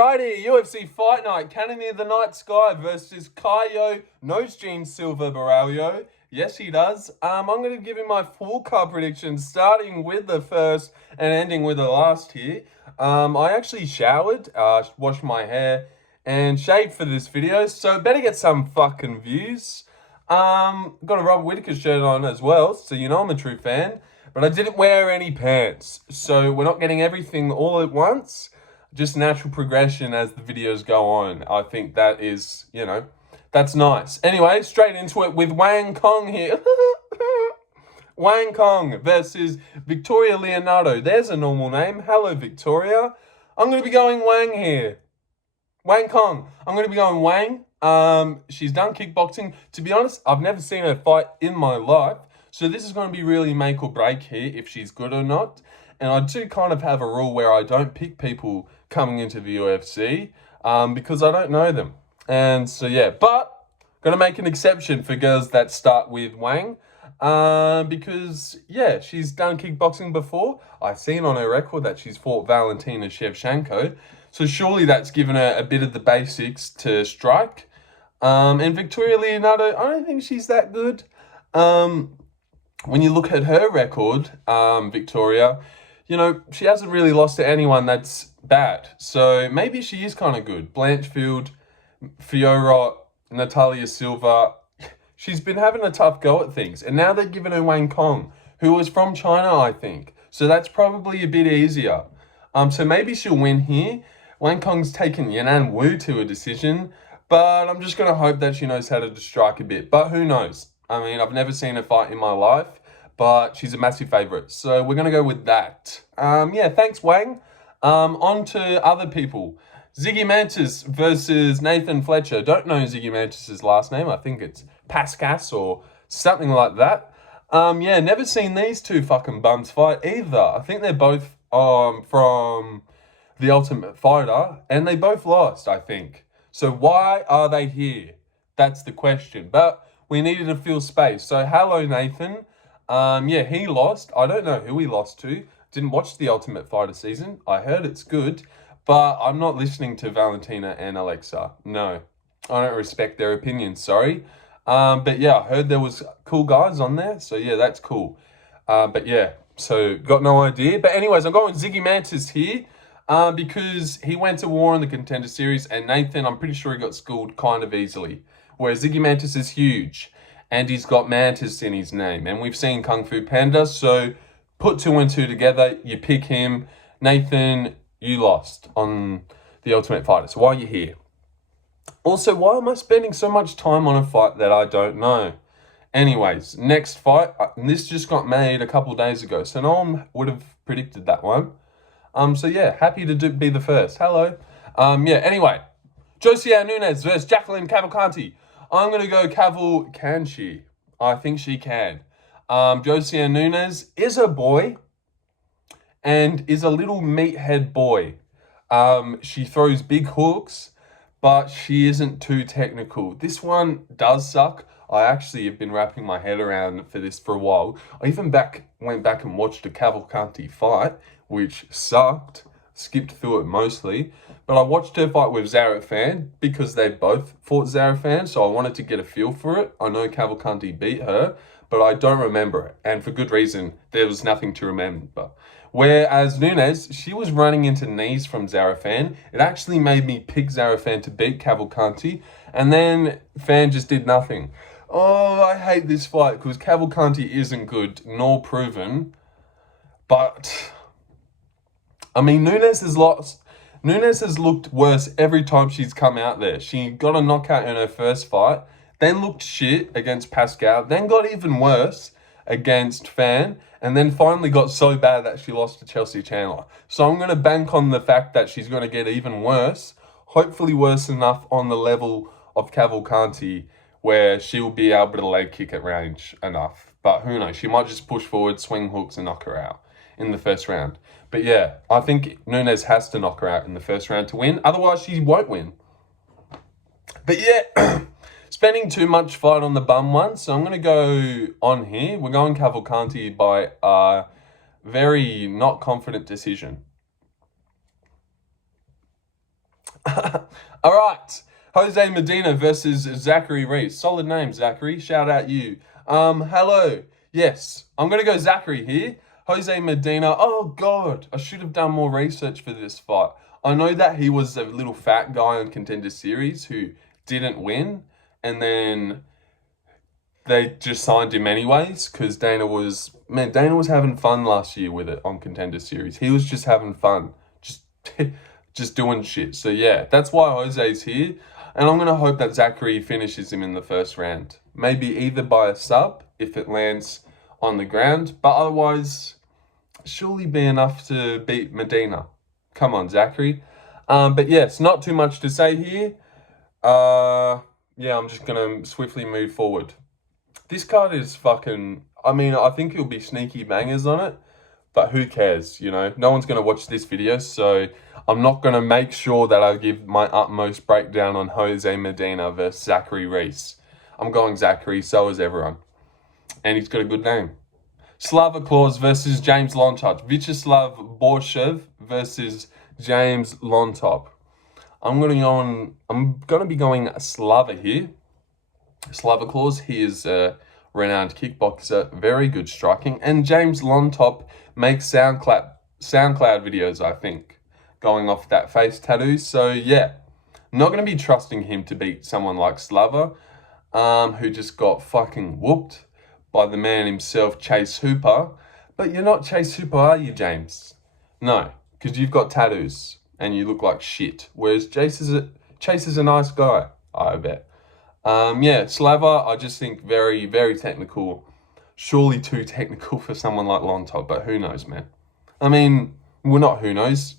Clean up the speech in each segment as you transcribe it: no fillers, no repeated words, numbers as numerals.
Alrighty, UFC Fight Night, Cannonier the Night Sky versus Caio, Nose Jeans Silver Borralho. Yes, he does. I'm going to give him my full card predictions, starting with the first and ending with the last here. I actually showered, washed my hair, and shaved for this video, so better get some fucking views. Got a Robert Whittaker shirt on as well, so you know I'm a true fan. But I didn't wear any pants, so we're not getting everything all at once. Just natural progression as the videos go on. I think that is, that's nice. Anyway, straight into it with Wang Cong here. Wang Cong versus Victoria Leonardo. There's a normal name. Hello, Victoria. I'm going to be going Wang here. Wang Cong. I'm going to be going Wang. She's done kickboxing. To be honest, I've never seen her fight in my life. So this is going to be really make or break here if she's good or not. And I do kind of have a rule where I don't pick people coming into the UFC because I don't know them. And so, yeah, but going to make an exception for girls that start with Wang because, yeah, she's done kickboxing before. I've seen on her record that she's fought Valentin and Shevchenko. So surely that's given her a bit of the basics to strike. And Victoria Leonardo, I don't think she's that good. When you look at her record, Victoria, she hasn't really lost to anyone that's bad. So maybe she is kind of good. Blanchfield, Fiora, Natalia Silva, she's been having a tough go at things. And now they're giving her Wang Cong, who was from China, I think. So that's probably a bit easier. So maybe she'll win here. Wang Kong's taken Yanan Wu to a decision, but I'm just going to hope that she knows how to strike a bit. But who knows? I mean, I've never seen her fight in my life, but she's a massive favourite. So we're going to go with that. Yeah, thanks, Wang. On to other people. Zygimantis versus Nathan Fletcher. Don't know Zygimantis' last name. I think it's Pascas or something like that. Yeah, never seen these two fucking bums fight either. I think they're both from The Ultimate Fighter, and they both lost, I think. So why are they here? That's the question. But we needed to fill space. So hello, Nathan. Yeah, he lost. I don't know who he lost to. Didn't watch The Ultimate Fighter season. I heard it's good, but I'm not listening to Valentina and Alexa. No, I don't respect their opinions, sorry. But yeah, I heard there was cool guys on there. So yeah, that's cool. But yeah, so got no idea. But anyways, I'm going Zygimantis here because he went to war in the Contender Series, and Nathan, I'm pretty sure he got schooled kind of easily. Whereas Zygimantis is huge, and he's got Mantis in his name. And we've seen Kung Fu Panda, so put 2 and 2 together, you pick him. Nathan, you lost on The Ultimate Fighter, so why are you here? Also, why am I spending so much time on a fight that I don't know? Anyways, next fight, this just got made a couple days ago, so no one would have predicted that one. So yeah, happy to be the first. Hello. Yeah, anyway, Josianne Nunes versus Jacqueline Cavalcanti. I'm going to go Cavalcanti. I think she can. Josianne Nunes is a boy and is a little meathead boy. She throws big hooks, but she isn't too technical. This one does suck. I actually have been wrapping my head around for this for a while. I even went back and watched a Cavalcanti fight, which sucked. Skipped through it mostly. But I watched her fight with Zarafan because they both fought Zarafan, so I wanted to get a feel for it. I know Cavalcanti beat her, but I don't remember it. And for good reason, there was nothing to remember. Whereas Nunes, she was running into knees from Zarafan. It actually made me pick Zarafan to beat Cavalcanti. And then Fan just did nothing. Oh, I hate this fight because Cavalcanti isn't good, nor proven. But I mean, Nunes has looked worse every time she's come out there. She got a knockout in her first fight, then looked shit against Pascal, then got even worse against Fan, and then finally got so bad that she lost to Chelsea Chandler. So I'm going to bank on the fact that she's going to get even worse, hopefully worse enough on the level of Cavalcanti where she'll be able to leg kick at range enough. But who knows, she might just push forward, swing hooks, and knock her out in the first round. But yeah, I think Nunes has to knock her out in the first round to win. Otherwise, she won't win. But yeah, spending too much fight on the bum one. So I'm going to go on here. We're going Cavalcanti by a very not confident decision. All right. Jose Medina versus Zachary Reese. Solid name, Zachary. Shout out you. Hello. Yes, I'm going to go Zachary here. Jose Medina. Oh, God. I should have done more research for this fight. I know that he was a little fat guy on Contender Series who didn't win. And then they just signed him anyways because Dana was having fun last year with it on Contender Series. He was just having fun. Just doing shit. So yeah, that's why Jose's here. And I'm going to hope that Zachary finishes him in the first round. Maybe either by a sub if it lands on the ground. But otherwise, surely be enough to beat Medina. Come on, Zachary. But yes, not too much to say here. Yeah, I'm just going to swiftly move forward. This card is fucking... I mean, I think it'll be sneaky bangers on it. But who cares, you know? No one's going to watch this video, so I'm not going to make sure that I give my utmost breakdown on Jose Medina versus Zachary Reese. I'm going Zachary, so is everyone. And he's got a good name. Slava Claus versus James Llontop. Vyacheslav Borshev versus James Llontop. I'm going to be going Slava here. Slava Claus, he is a renowned kickboxer, very good striking. And James Llontop makes SoundCloud videos, I think, going off that face tattoo. So yeah, not going to be trusting him to beat someone like Slava, who just got fucking whooped by the man himself, Chase Hooper. But you're not Chase Hooper, are you, James? No, because you've got tattoos and you look like shit. Whereas Chase is a nice guy, I bet. Yeah, Slava, I just think very, very technical. Surely too technical for someone like Llontop, but who knows, man? I mean, well, not who knows.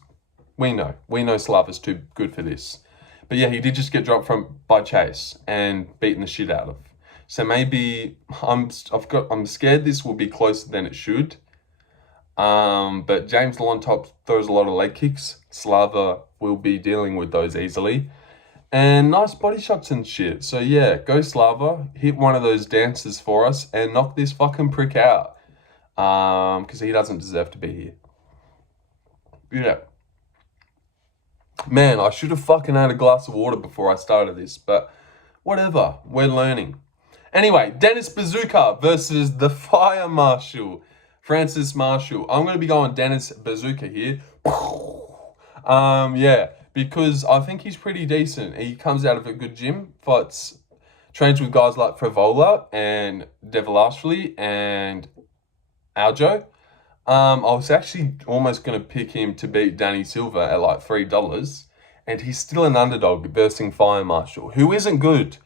We know. We know Slava's too good for this. But yeah, he did just get dropped by Chase and beaten the shit out of. So maybe I'm scared this will be closer than it should. But James Llontop throws a lot of leg kicks. Slava will be dealing with those easily. And nice body shots and shit. So yeah, go Slava, hit one of those dances for us and knock this fucking prick out. Because he doesn't deserve to be here. Yeah. Man, I should have fucking had a glass of water before I started this, but whatever, we're learning. Anyway, Dennis Buzukja versus the Fire Marshal, Francis Marshall. I'm going to be going Dennis Buzukja here. Yeah. Because I think he's pretty decent. He comes out of a good gym, trains with guys like Frivola and Devilashvili and Aljo. I was actually almost going to pick him to beat Danny Silva at like $3. And he's still an underdog versing Fire Marshal, who isn't good.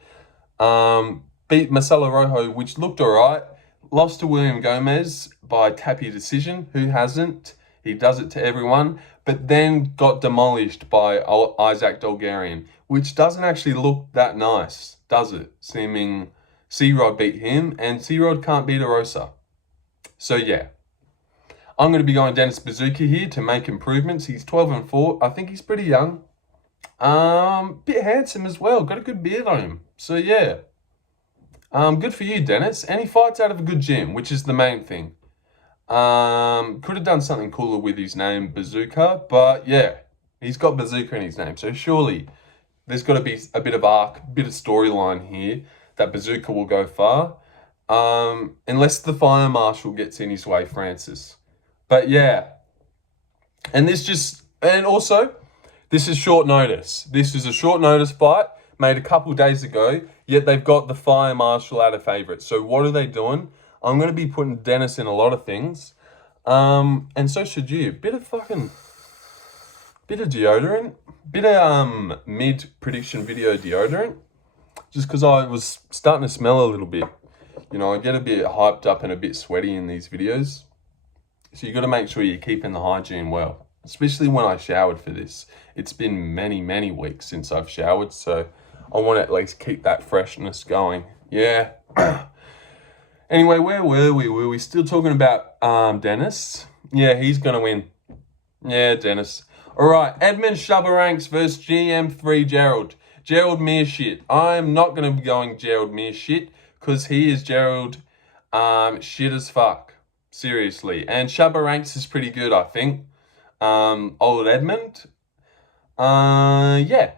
Beat Marcelo Rojo, which looked alright. Lost to William Gomez by tappy decision. Who hasn't? He does it to everyone. But then got demolished by Isaac Dolgarian, which doesn't actually look that nice, does it? Seeming C-Rod beat him, and C-Rod can't beat Arosa. So yeah, I'm going to be going Dennis Buzukja here to make improvements. He's 12-4. I think he's pretty young. Bit handsome as well. Got a good beard on him. So yeah, good for you, Dennis. And he fights out of a good gym, which is the main thing. Could have done something cooler with his name, Buzukja, but yeah, he's got Buzukja in his name, so surely there's got to be a bit of arc, bit of storyline here that Buzukja will go far, unless the Fire Marshal gets in his way, Francis. But yeah, and also, this is short notice. This is a short notice fight made a couple days ago, yet they've got the Fire Marshal out of favourite. So what are they doing? I'm going to be putting Dennis in a lot of things. And so should you. Bit of deodorant. Bit of mid-prediction video deodorant. Just because I was starting to smell a little bit. You know, I get a bit hyped up and a bit sweaty in these videos. So you got to make sure you're keeping the hygiene well. Especially when I showered for this. It's been many, many weeks since I've showered. So I want to at least keep that freshness going. Yeah. Anyway, where were we? Were we still talking about Dennis? Yeah, he's going to win. Yeah, Dennis. All right, Edmen Shabazyan versus GM3 Gerald. Gerald Meerschart. I'm not going to be going Gerald Meerschart because he is Gerald shit as fuck. Seriously. And Shabazyan is pretty good, I think. Old Edmund. Yeah.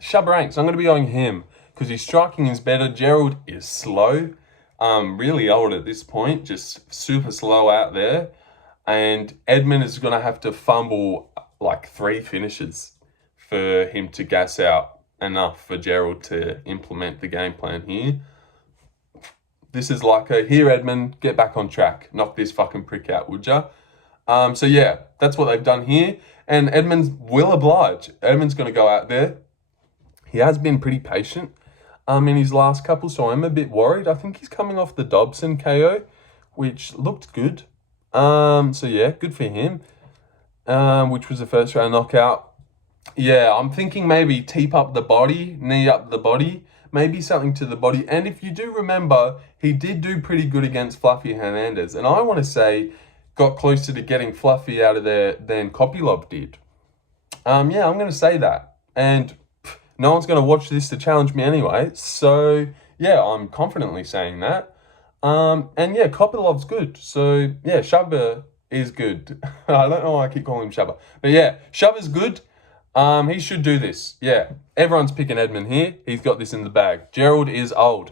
Shabaranks, I'm going to be going him because his striking is better. Gerald is slow, really old at this point, just super slow out there. And Edmen is going to have to fumble like 3 finishes for him to gas out enough for Gerald to implement the game plan here. This is like a, here Edmen, get back on track. Knock this fucking prick out, would ya? So yeah, that's what they've done here. And Edmen will oblige. Edmen's going to go out there. He has been pretty patient in his last couple, so I'm a bit worried. I think he's coming off the Dobson KO, which looked good. So yeah, good for him. Which was the first round knockout. Yeah, I'm thinking maybe teep up the body, knee up the body, maybe something to the body. And if you do remember, he did do pretty good against Fluffy Hernandez. And I want to say got closer to getting Fluffy out of there than Kopylov did. Yeah, I'm going to say that. And no one's going to watch this to challenge me anyway. So yeah, I'm confidently saying that. And yeah, Kopylov's good. So yeah, Shaba is good. I don't know why I keep calling him Shaba. But yeah, Shaba's good. He should do this. Yeah, everyone's picking Edmen here. He's got this in the bag. Gerald is old.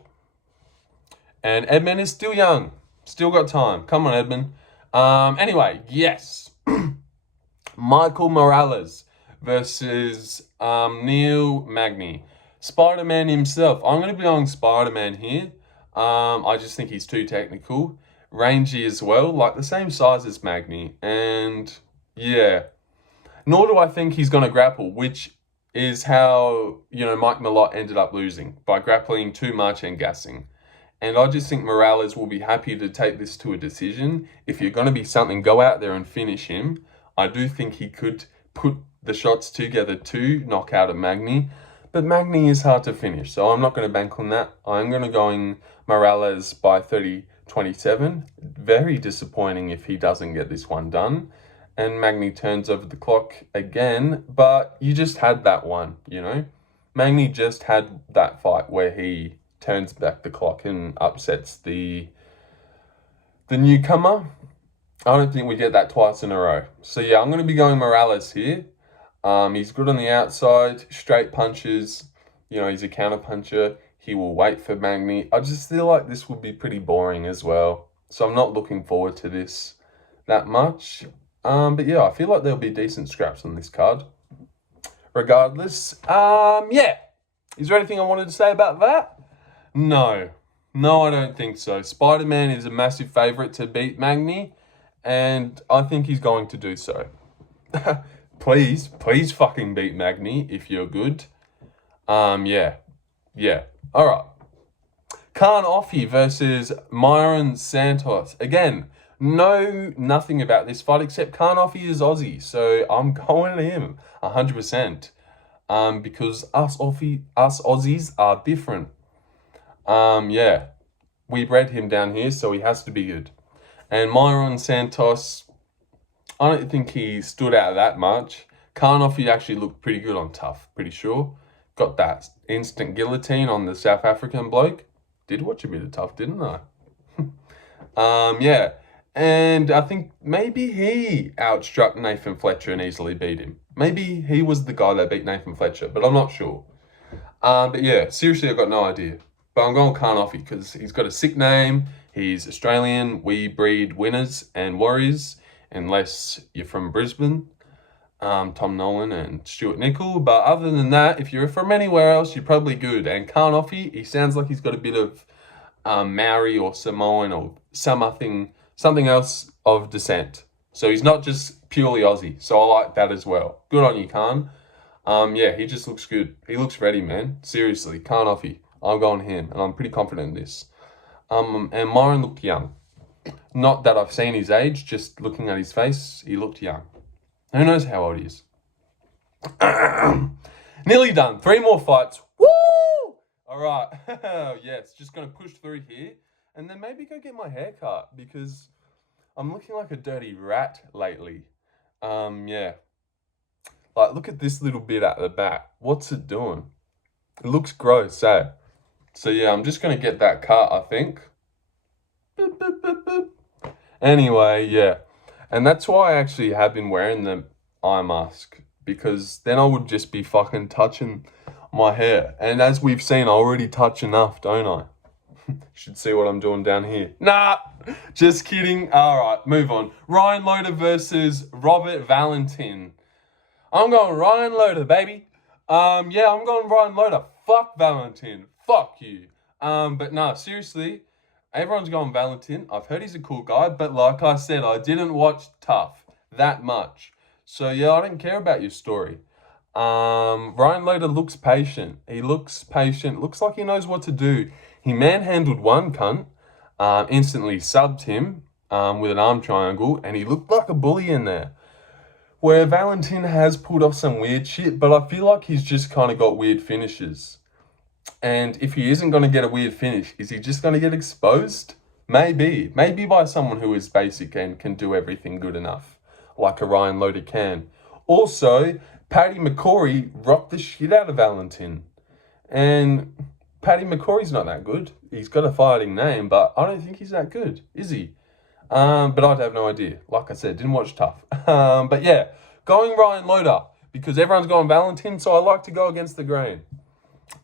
And Edmen is still young. Still got time. Come on, Edmen. Anyway, yes. Michael Morales versus Neil Magny. Spider-Man himself. I'm going to be going Spider-Man here. I just think he's too technical. Rangy as well, like the same size as Magny. And yeah, nor do I think he's going to grapple, which is how, Mike Malott ended up losing, by grappling too much and gassing. And I just think Morales will be happy to take this to a decision. If you're going to be something, go out there and finish him. I do think he could put the shots together to knock out a Magny. But Magny is hard to finish, so I'm not going to bank on that. I'm going to go Morales by 30-27. Very disappointing if he doesn't get this one done. And Magny turns over the clock again, but you just had that one, Magny just had that fight where he turns back the clock and upsets the newcomer. I don't think we get that twice in a row. So yeah, I'm going to be going Morales here. He's good on the outside, straight punches. He's a counter puncher. He will wait for Magny. I just feel like this would be pretty boring as well. So I'm not looking forward to this that much. But yeah, I feel like there'll be decent scraps on this card. Regardless, yeah. Is there anything I wanted to say about that? No, I don't think so. Spider-Man is a massive favourite to beat Magny, and I think he's going to do so. Please fucking beat Magny if you're good. Yeah. All right. Kaan Offie versus Marion Santos. Again, know nothing about this fight except Kaan Offie is Aussie, so I'm going to him 100%. Because us Aussies are different. Yeah, we bred him down here, so he has to be good. And Marion Santos, I don't think he stood out that much. Kaan Offie actually looked pretty good on Tough, pretty sure. Got that instant guillotine on the South African bloke. Did watch a bit of Tough, didn't I? Yeah. And I think maybe he outstruck Nathan Fletcher and easily beat him. Maybe he was the guy that beat Nathan Fletcher, but I'm not sure. But yeah, seriously, I've got no idea. But I'm going Kaan Offie because he's got a sick name. He's Australian. We breed winners and warriors, unless you're from Brisbane. Tom Nolan and Stuart Nicol. But other than that, if you're from anywhere else, you're probably good. And Kaan Offie, he sounds like he's got a bit of Maori or Samoan or something else of descent. So he's not just purely Aussie. So I like that as well. Good on you, Kaan. Yeah, he just looks good. He looks ready, man. Seriously, Kaan Offie. I'm going him, and I'm pretty confident in this. And Marion looked young. Not that I've seen his age, just looking at his face, he looked young. Who knows how old he is? Nearly done. 3 more fights. Woo! All right. Yes, just going to push through here. And then maybe go get my hair cut because I'm looking like a dirty rat lately. Yeah. Like, look at this little bit at the back. What's it doing? It looks gross, eh? So, yeah, I'm just going to get that cut, I think. Boop, boop, boop, boop. Anyway, yeah. And that's why I actually have been wearing the eye mask. Because then I would just be fucking touching my hair. And as we've seen, I already touch enough, don't I? Should see what I'm doing down here. Nah, just kidding. All right, move on. Ryan Loder versus Robert Valentin. I'm going Ryan Loder, baby. Yeah, I'm going Ryan Loder. Fuck Valentin. Fuck you. But no, seriously, everyone's going Valentin. I've heard he's a cool guy, but like I said, I didn't watch Tough that much. So yeah, I don't care about your story. Ryan Loder looks patient. He looks patient. Looks like he knows what to do. He manhandled one cunt, instantly subbed him with an arm triangle, and he looked like a bully in there. Where Valentin has pulled off some weird shit, but I feel like he's just kind of got weird finishes. And if he isn't going to get a weird finish, is he just going to get exposed? Maybe. Maybe by someone who is basic and can do everything good enough, like a Ryan Loder can. Also, Paddy McCrory rocked the shit out of Valentin. And Paddy McCrory's not that good. He's got a fighting name, but I don't think he's that good, is he? But I'd have no idea. Like I said, didn't watch Tough. But yeah, going Ryan Loder, because everyone's going Valentin, so I like to go against the grain.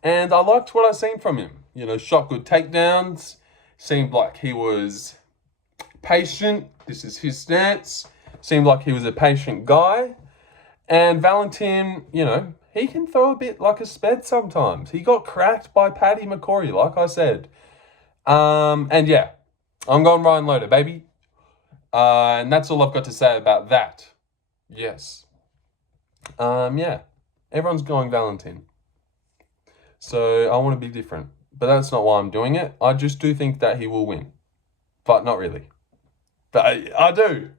And I liked what I seen from him. You know, shot good takedowns. Seemed like he was patient. This is his stance. Seemed like he was a patient guy. And Valentin, you know, he can throw a bit like a sped sometimes. He got cracked by Paddy McCrory, like I said. And yeah, I'm going Ryan Loder, baby. And that's all I've got to say about that. Yes. Yeah, everyone's going Valentin. So I want to be different. But that's not why I'm doing it. I just do think that he will win. But not really. But I do.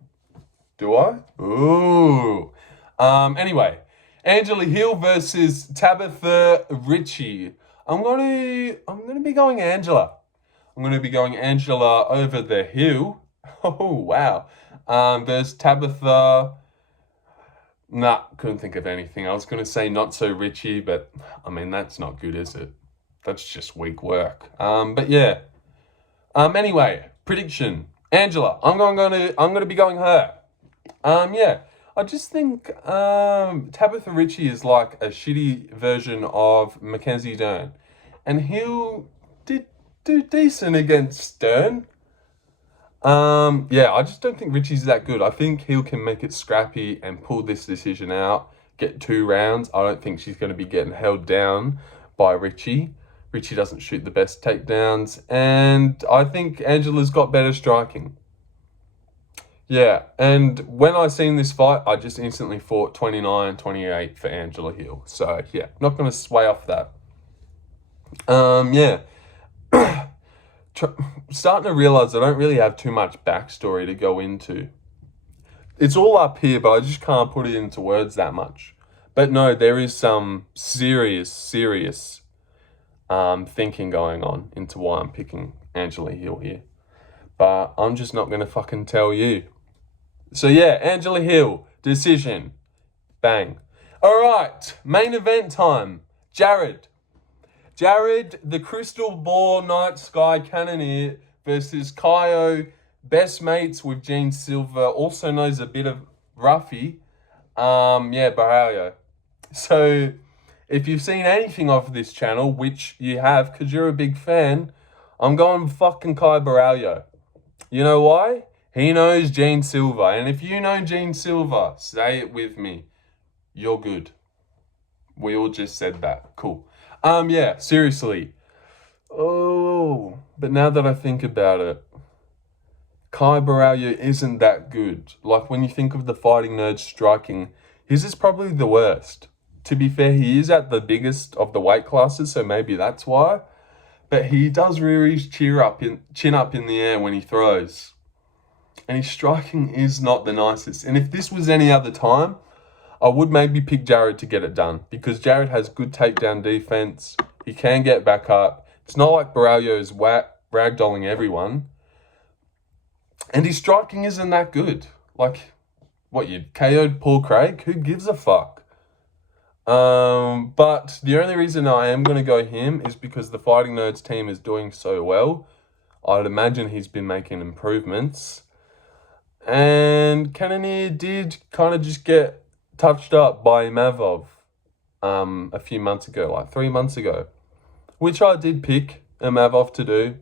Do I? Ooh. Anyway, Angela Hill versus Tabitha Ricci. I'm gonna be going Angela. I'm gonna be going Angela over the hill. Oh wow. Versus Tabitha. Nah, couldn't think of anything. I was gonna say not so Ricci, but I mean that's not good, is it? That's just weak work. But yeah. Anyway, prediction. Angela. I'm gonna be going her. Yeah. I just think Tabitha Ricci is like a shitty version of Mackenzie Dern. And Hill did do decent against Stern. Yeah, I just don't think Ricci's that good. I think Hill can make it scrappy and pull this decision out, get 2 rounds. I don't think she's going to be getting held down by Ricci. Ricci doesn't shoot the best takedowns. And I think Angela's got better striking. Yeah, and when I seen this fight, I just instantly thought 29-28 for Angela Hill. So, yeah, not going to sway off that. Yeah. Starting to realise I don't really have too much backstory to go into. It's all up here, but I just can't put it into words that much. But no, there is some serious thinking going on into why I'm picking Angela Hill here. But I'm just not going to fucking tell you. So yeah, Angela Hill, decision. Bang. All right, main event time. Gerald, the Crystal Ball Night Sky Cannonier versus Caio, best mates with Gene Silva, also knows a bit of Ruffy. Yeah, Borralho. So if you've seen anything of this channel, which you have because you're a big fan, I'm going fucking Caio Borralho. You know why? He knows Gene Silva. And if you know Gene Silva, say it with me. You're good. We all just said that. Cool. Yeah, seriously. Oh, but now that I think about it, Caio Borralho isn't that good. Like, when you think of the Fighting Nerds striking, his is probably the worst. To be fair, he is at the biggest of the weight classes, so maybe that's why. But he does rear his chin up in the air when he throws. And his striking is not the nicest. And if this was any other time, I would maybe pick Gerald to get it done. Because Gerald has good takedown defense. He can get back up. It's not like Borralho's ragdolling everyone. And his striking isn't that good. Like, what, you KO'd Paul Craig? Who gives a fuck? But the only reason I am going to go him is because the Fighting Nerds team is doing so well. I'd imagine he's been making improvements. And Cannonier did kind of just get touched up by Mavov. a few months ago, like 3 months ago, which I did pick a Mav off to do.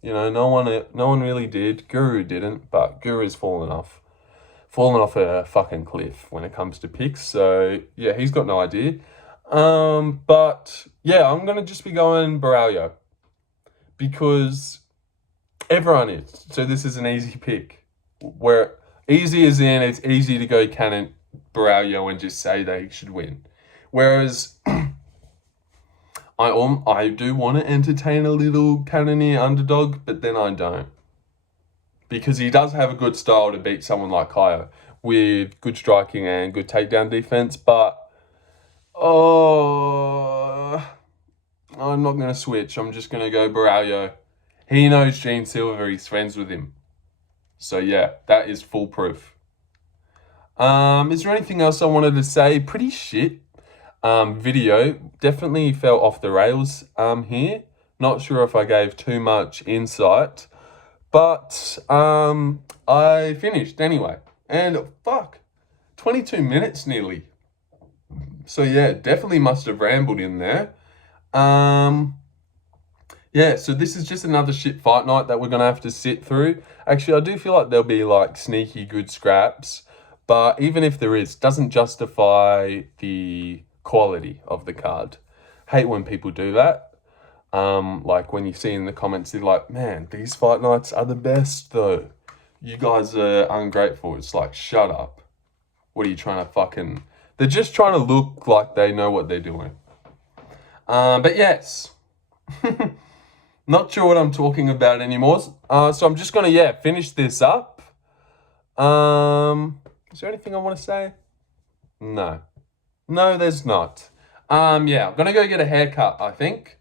You know, no one really did. Guru didn't, but Guru's fallen off a fucking cliff when it comes to picks. So yeah, he's got no idea. But yeah, I'm gonna just be going Borralho because everyone is. So this is an easy pick. Where easy as in it's easy to go Canon Borralho and just say they should win. Whereas I do want to entertain a little Cannonier underdog, but then I don't. Because he does have a good style to beat someone like Caio with good striking and good takedown defense, but I'm not going to switch. I'm just going to go Borralho. He knows Gene Silver. He's friends with him. So yeah, that is foolproof. Is there anything else I wanted to say? Pretty shit. Video definitely fell off the rails here. Not sure if I gave too much insight, but I finished anyway. And fuck, 22 minutes nearly. So yeah, definitely must have rambled in there. Yeah, so this is just another shit fight night that we're gonna have to sit through. Actually, I do feel like there'll be like sneaky good scraps, but even if there is, doesn't justify the quality of the card. Hate when people do that. Like when you see in the comments, they're like, man, these fight nights are the best though. You guys are ungrateful. It's like, shut up. What are you trying to fucking... They're just trying to look like they know what they're doing. But yes. Not sure what I'm talking about anymore. So I'm just going to, finish this up. Is there anything I want to say? No. No, there's not. I'm going to go get a haircut, I think.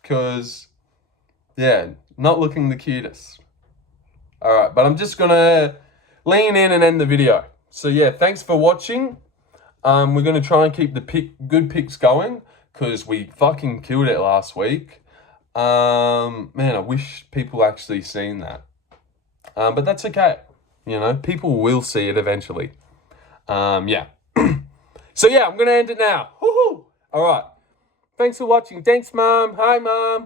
Because, not looking the cutest. Alright, but I'm just going to lean in and end the video. So thanks for watching. We're going to try and keep the good picks going. Because we fucking killed it last week. Man, I wish people actually seen that. But that's okay. You know, people will see it eventually. So I'm going to end it now. Woohoo! All right. Thanks for watching. Thanks, Mom. Hi, Mom.